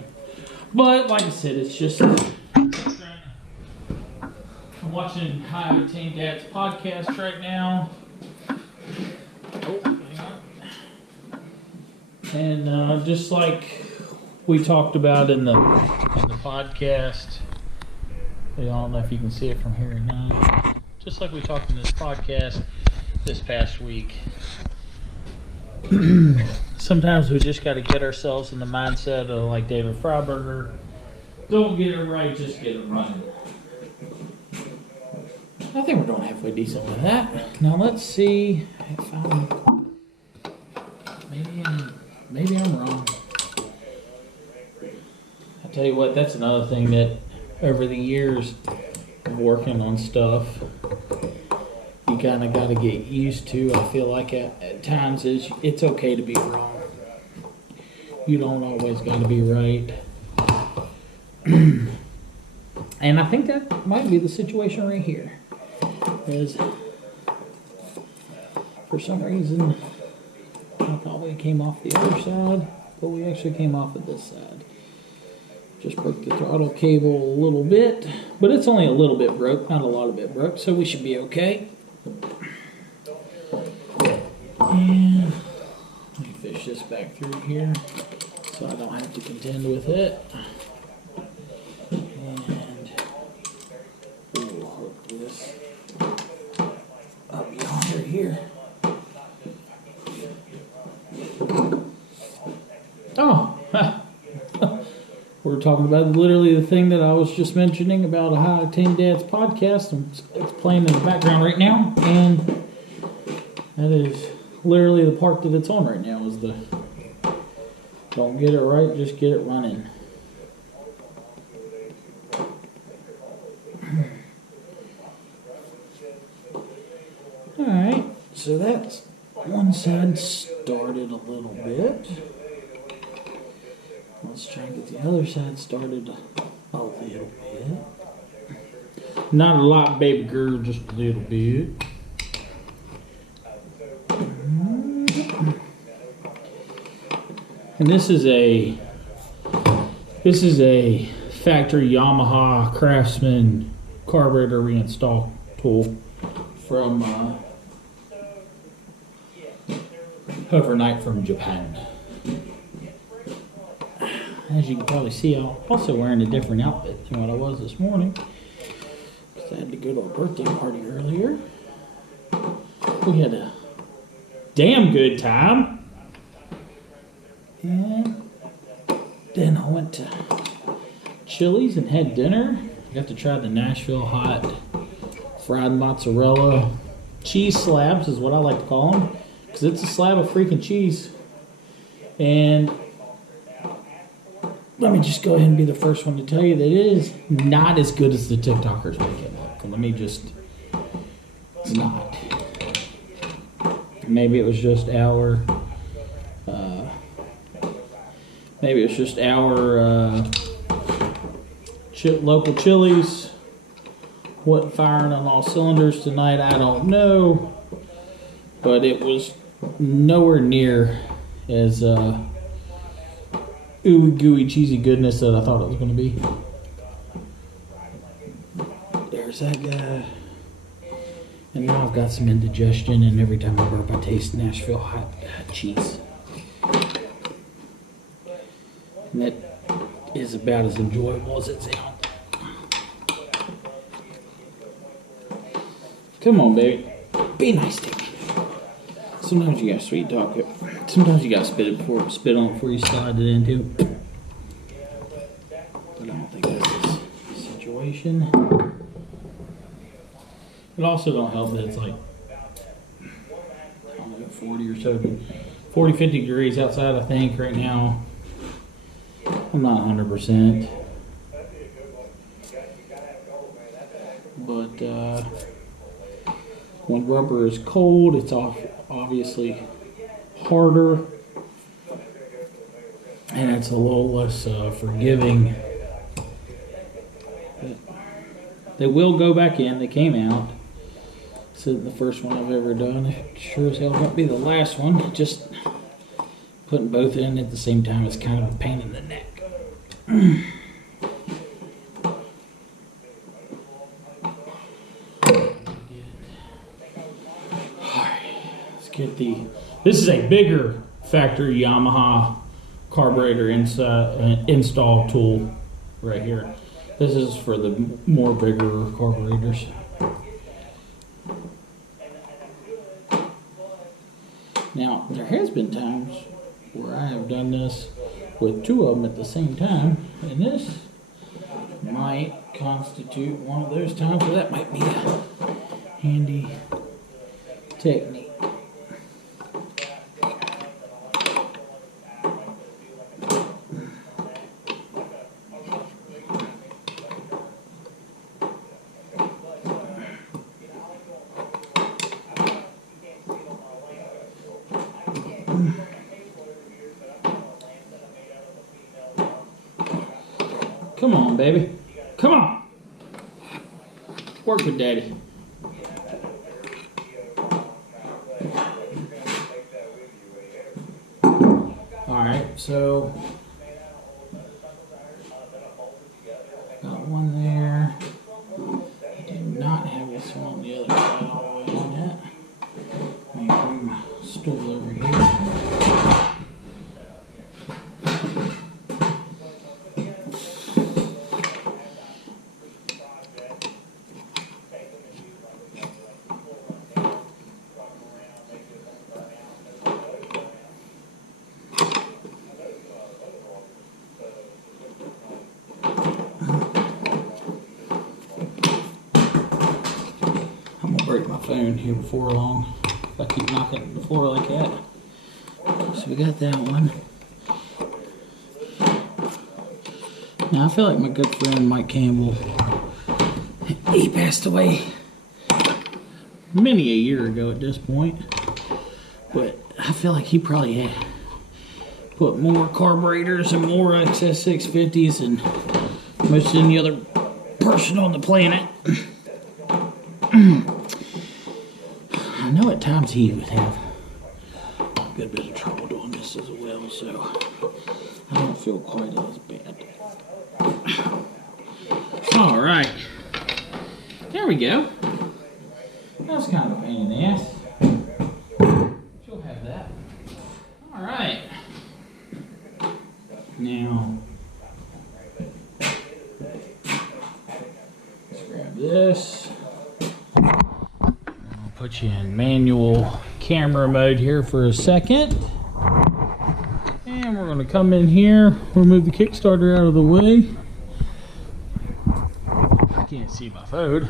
But, like I said, it's just... I'm watching High Octane Dad's podcast right now. Oh, hang on. And just like we talked about in the podcast, I don't know if you can see it from here or not. Just like we talked in this podcast this past week. Sometimes we just got to get ourselves in the mindset of like David Freiberger. Don't get it right, just get it running. I think we're doing halfway decent with that. Now let's see if maybe I'm wrong. I'll tell you what, that's another thing that over the years of working on stuff, you kind of got to get used to. I feel like at times it's okay to be wrong. You don't always got to be right. And I think that might be the situation right here. Is for some reason I thought we came off the other side, but we actually came off of this side. Just broke the throttle cable a little bit, but it's only a little bit broke, not a lot of it broke, so we should be okay. And let me fish this back through here so I don't have to contend with it. And we'll hook this up yonder here. Oh, we're talking about literally the thing that I was just mentioning about a High Octane Dad's podcast, and it's playing in the background right now, and that is literally the part that it's on right now, is the don't get it right, just get it running. Alright, so that's one side started a little bit. Let's try and get the other side started a little bit. Not a lot, baby girl, just a little bit. And this is a factory Yamaha Craftsman carburetor reinstall tool from overnight from Japan. As you can probably see, I'm also wearing a different outfit than what I was this morning, because I had to go to a birthday party earlier. We had a damn good time. And then I went to Chili's and had dinner. I got to try the Nashville hot fried mozzarella cheese slabs is what I like to call them, because it's a slab of freaking cheese. And let me just go ahead and be the first one to tell you that it is not as good as the TikTokers make it look. Let me just, it's not. Maybe it was just our, local Chili's wasn't firing on all cylinders tonight. I don't know, but it was nowhere near as ooey gooey cheesy goodness that I thought it was going to be. There's that guy. And now I've got some indigestion, and every time I burp I taste Nashville hot cheese. And that is about as enjoyable as it sounds. Come on, baby. Be nice to me. Sometimes you gotta sweet talk it. Sometimes you gotta spit on it before you slide it into it. But I don't think that's the situation. It also don't help that it's like, I don't know, 40 or so, 40, 50 degrees outside, I think, right now. I'm not 100%. But, when rubber is cold, it's obviously harder, and it's a little less forgiving. But they will go back in. They came out. This isn't the first one I've ever done. It sure as hell won't be the last one. Just putting both in at the same time is kind of a pain in the neck. This is a bigger factory Yamaha carburetor install tool right here. This is for the more bigger carburetors. Now, there has been times where I have done this with two of them at the same time, and this might constitute one of those times where that might be a handy technique. Come on, baby. Come on. Work with daddy. Alright, so got one there. I did not have this one on the other side all the way on that. Let me bring my stool over here. Break my phone here before long if I keep knocking the floor like that. So we got that one. Now I feel like my good friend Mike Campbell, he passed away many a year ago at this point, but I feel like he probably had put more carburetors and more XS650s than most any other person on the planet. I know at times he would have a good bit of trouble doing this as well, so I don't feel quite as bad. All right, there we go. That's kind of a pain in the ass. She'll have that. All right. Now, let's grab this. Put you in manual camera mode here for a second. And we're going to come in here, remove the Kickstarter out of the way. see my phone,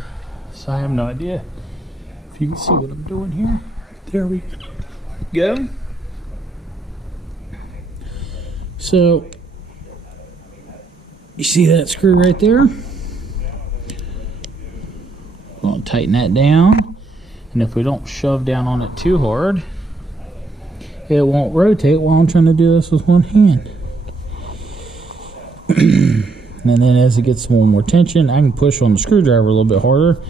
so I have no idea if you can see what I'm doing here. There we go. So, you see that screw right there? We're going to tighten that down, and if we don't shove down on it too hard, it won't rotate while I'm trying to do this with one hand. And then as it gets a little more tension, I can push on the screwdriver a little bit harder.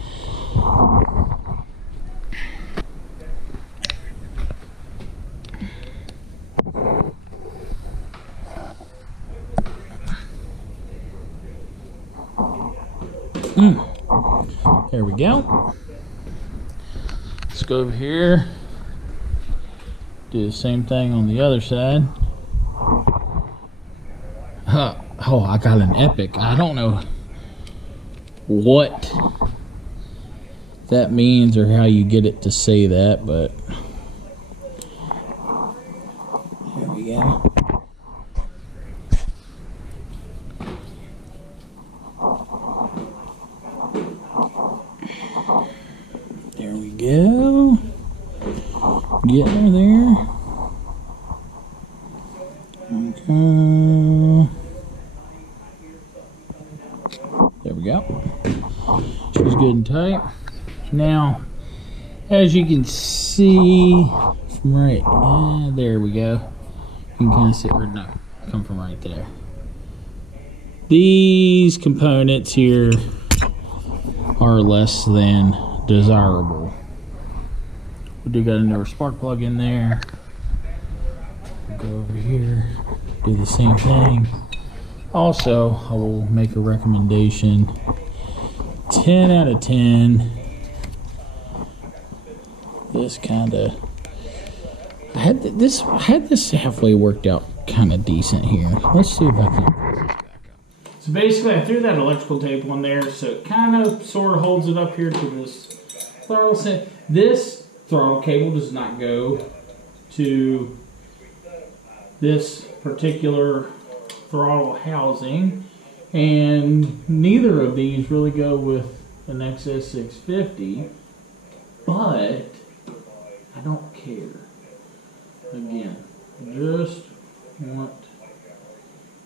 There we go. Let's go over here. Do the same thing on the other side. Oh, I got an epic. I don't know what that means or how you get it to say that, but there we go. There we go. Getting there. Okay. There we go. She's good and tight. Now, as you can see from right there we go. You can kind of see or no, come from right there. These components here are less than desirable. We do got another spark plug in there. We'll go over here, do the same thing. Also, I will make a recommendation. 10 out of 10. This kind of, I had this halfway worked out kind of decent here. Let's see if I can pull this back up. So basically, I threw that electrical tape on there, so it kind of sort of holds it up here to this throttle set. This throttle cable does not go to this particular throttle housing, and neither of these really go with an XS650, but I don't care. Again, just want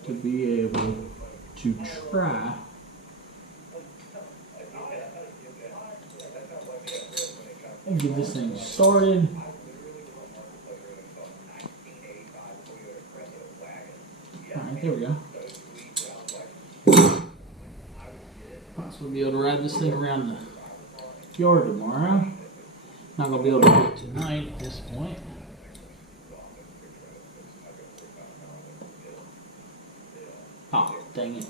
to be able to try and get this thing started. Alright, there we go. Possibly be able to ride this thing around the yard tomorrow. Not going to be able to do it tonight at this point. Oh, dang it.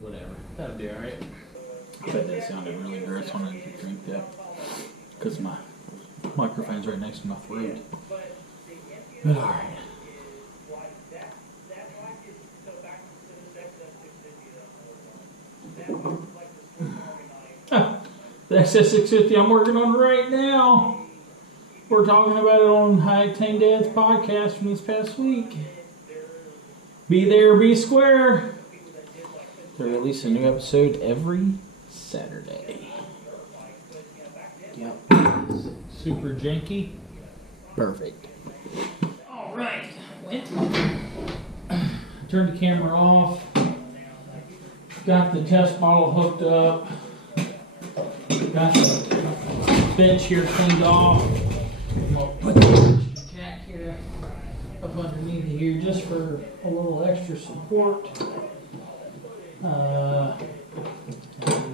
Whatever. That'll be alright. I bet that sounded really gross when I didn't drink that. Because my microphone's right next to my throat. But alright. The XS650 I'm working on right now. We're talking about it on High Octane Dad's podcast from this past week. Be there, be square. They release a new episode every Saturday. Yep. Super janky. Perfect. Alright. Turn the camera off. Got the test model hooked up. Got the bench here cleaned off. We'll put the jack here up underneath here just for a little extra support. And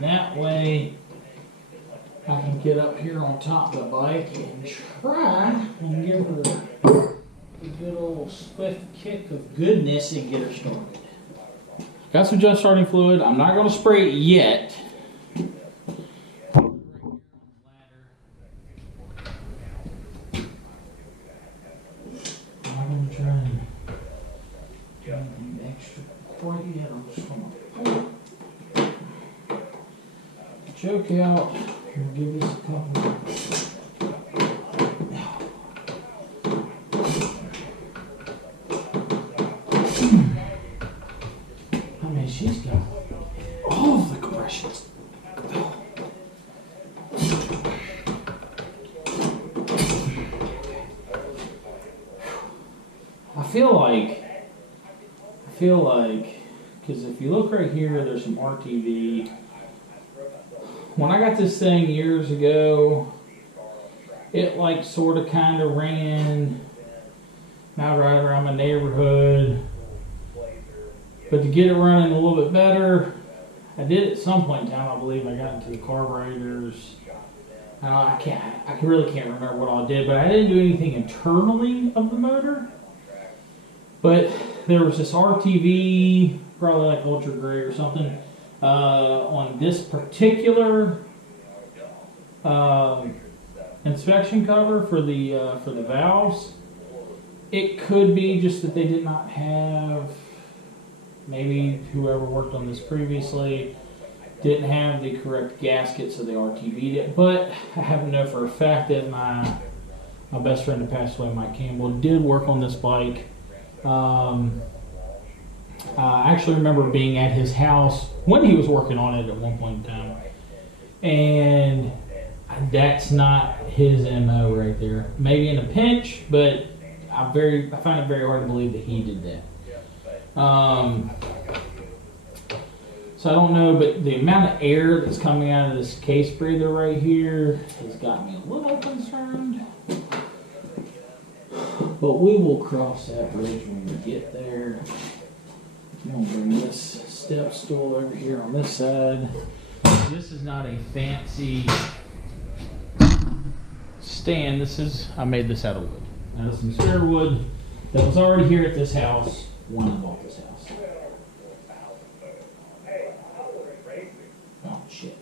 that way I can get up here on top of the bike and try and give her a good old swift kick of goodness and get her started. Got some just starting fluid. I'm not going to spray it yet. I'm going to try and do anything extra quite yet. I'm just going to pull the choke out and give this a couple. She's got all of the compressions. I feel like, because if you look right here, there's some RTV. When I got this thing years ago, it like sort of kind of ran not right around my neighborhood. But to get it running a little bit better, I did at some point in time, I believe I got into the carburetors. I really can't remember what all I did, but I didn't do anything internally of the motor. But there was this RTV, probably like ultra gray or something, on this particular inspection cover for the valves. It could be just that they did not have, maybe whoever worked on this previously didn't have the correct gasket, so they RTV'd it. But I happen to know for a fact that my best friend that passed away, Mike Campbell, did work on this bike. I actually remember being at his house when he was working on it at one point in time, and that's not his MO right there. Maybe in a pinch, but I find it very hard to believe that he did that. So I don't know, but the amount of air that's coming out of this case breather right here has got me a little concerned. But we will cross that bridge when we get there. I'm going to bring this step stool over here on this side. This is not a fancy stand. I made this out of wood. Out of some spare wood that was already here at this house when I bought this house. Oh, shit.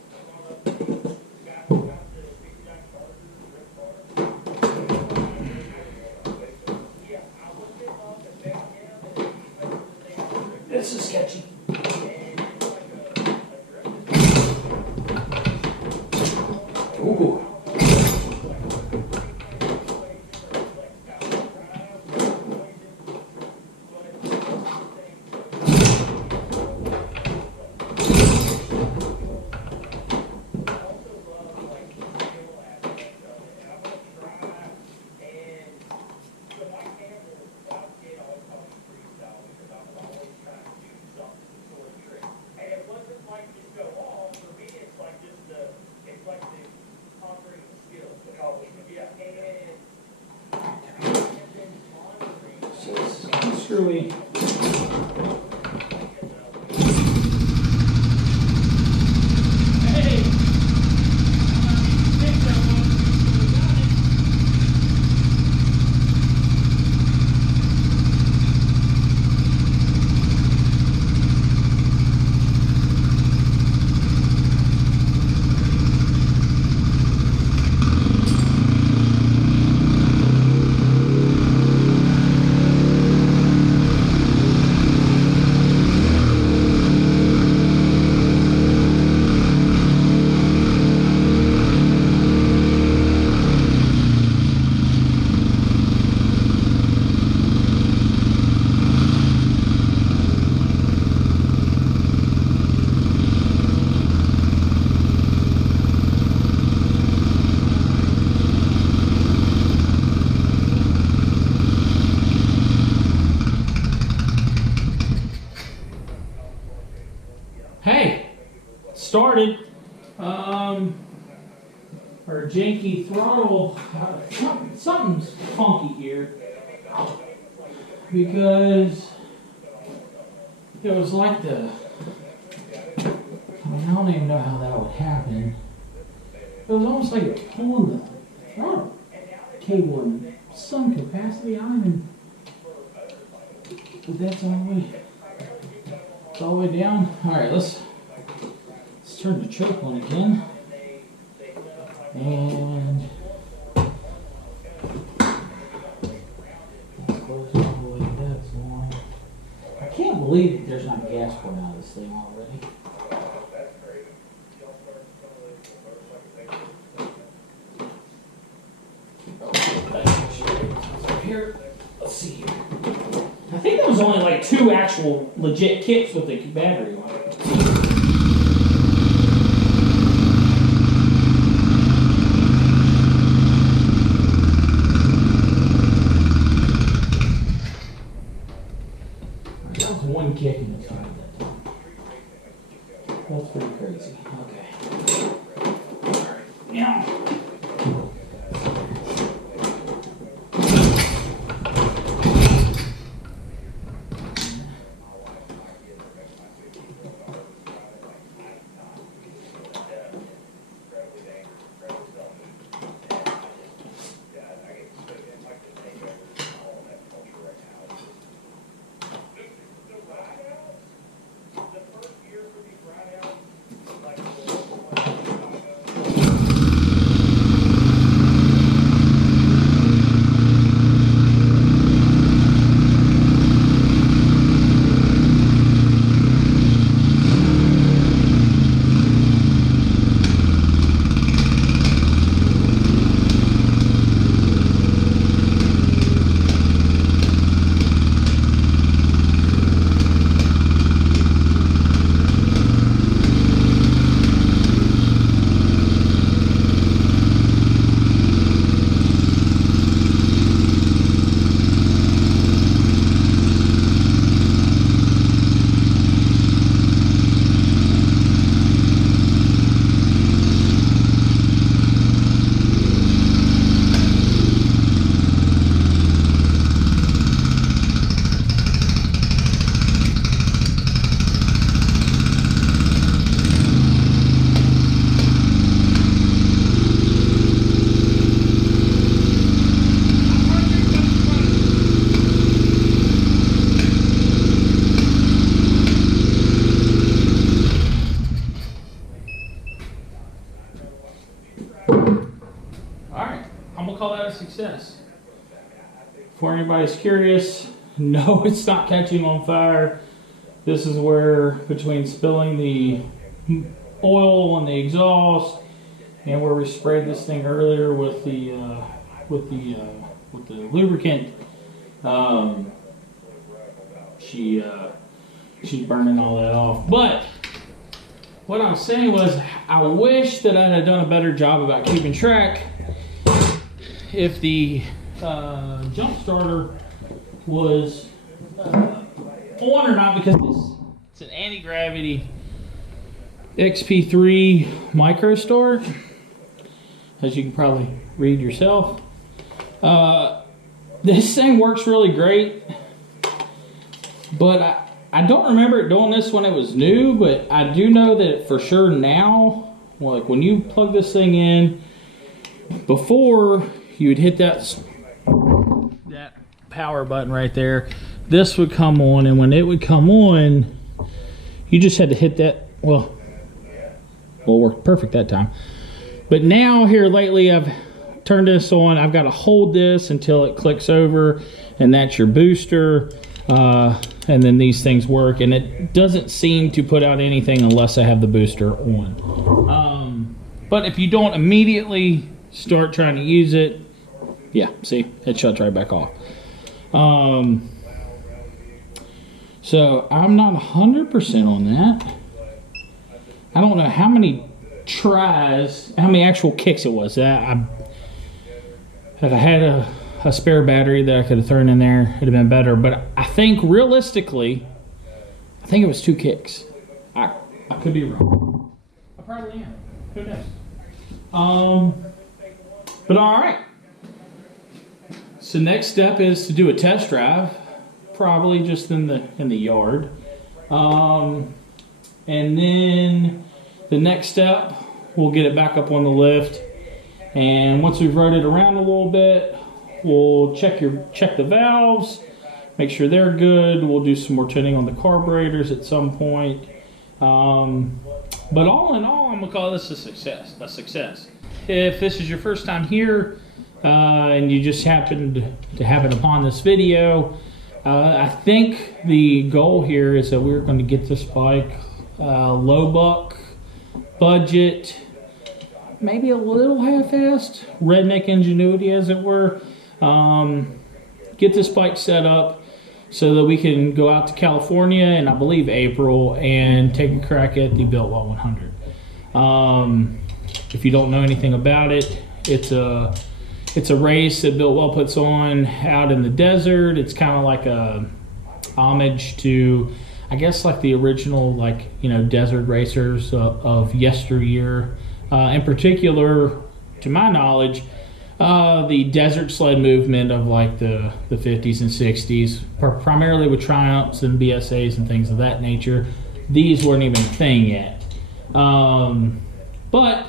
This is sketchy. Ooh. Screwy. Hey, started, or janky throttle, something's funky here, because it was like I don't even know how that would happen. It was almost like it was pulling the throttle cable in some capacity. I don't even, but that's all the way down. All right, let's turn the choke on again, and close all the way to that one. I can't believe that there's not gas pouring out of this thing already. Here, let's see here. I think there was only like 2 actual legit kits with the battery on it. one kick and it's not that time. That's pretty crazy. Okay. All right. Now. Success. Before anybody's curious, no, it's not catching on fire. This is where, between spilling the oil on the exhaust and where we sprayed this thing earlier with the lubricant, she's burning all that off. But what I was saying was, I wish that I had done a better job about keeping track if the jump starter was on or not, because it's an anti-gravity XP3 micro start, as you can probably read yourself. This thing works really great, but I don't remember it doing this when it was new, but I do know that for sure now, like when you plug this thing in, before you would hit that power button right there, this would come on, and when it would come on, you just had to hit that. Well, it worked perfect that time. But now here lately, I've turned this on. I've got to hold this until it clicks over, and that's your booster. And then these things work, and it doesn't seem to put out anything unless I have the booster on. But if you don't immediately start trying to use it, yeah, see, it shuts right back off. So I'm not 100% on that. I don't know how many tries, how many actual kicks it was. If I had a spare battery that I could have thrown in there, it'd have been better. But I think realistically, I think it was 2 kicks. I could be wrong. I probably am. Who knows? But all right. So next step is to do a test drive, probably just in the yard. And then the next step, we'll get it back up on the lift. And once we've rode it around a little bit, we'll check the valves, make sure they're good. We'll do some more tuning on the carburetors at some point. But all in all, I'm gonna call this a success. If this is your first time here and you just happened to happen upon this video, I think the goal here is that we're going to get this bike low buck, budget, maybe a little half-assed, redneck ingenuity as it were. Get this bike set up so that we can go out to California in, I believe, April and take a crack at the Biltwell 100. If you don't know anything about it, it's a race that Biltwell puts on out in the desert. It's kind of like homage to, I guess, like the original, like, you know, desert racers of yesteryear. In particular, to my knowledge, the desert sled movement of like the 50s and 60s, primarily with Triumphs and BSAs and things of that nature. These weren't even a thing yet. But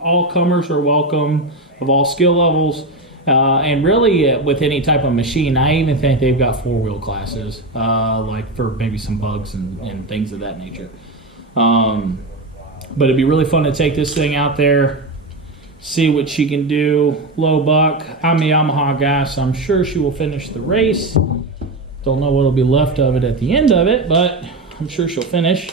all comers are welcome of all skill levels. And really, with any type of machine, I even think they've got 4-wheel classes, like for maybe some bugs and things of that nature. But it'd be really fun to take this thing out there, see what she can do. Low buck. I'm a Yamaha guy, so I'm sure she will finish the race. Don't know what'll be left of it at the end of it, but I'm sure she'll finish.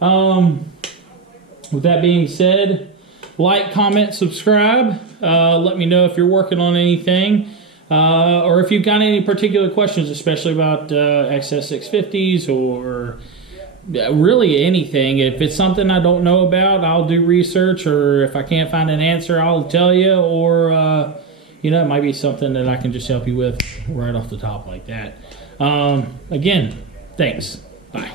With that being said, like, comment, subscribe. Let me know if you're working on anything, or if you've got any particular questions, especially about XS650s or really anything. If it's something I don't know about, I'll do research, or if I can't find an answer, I'll tell you, or you know, it might be something that I can just help you with right off the top like that. Again, thanks. Bye.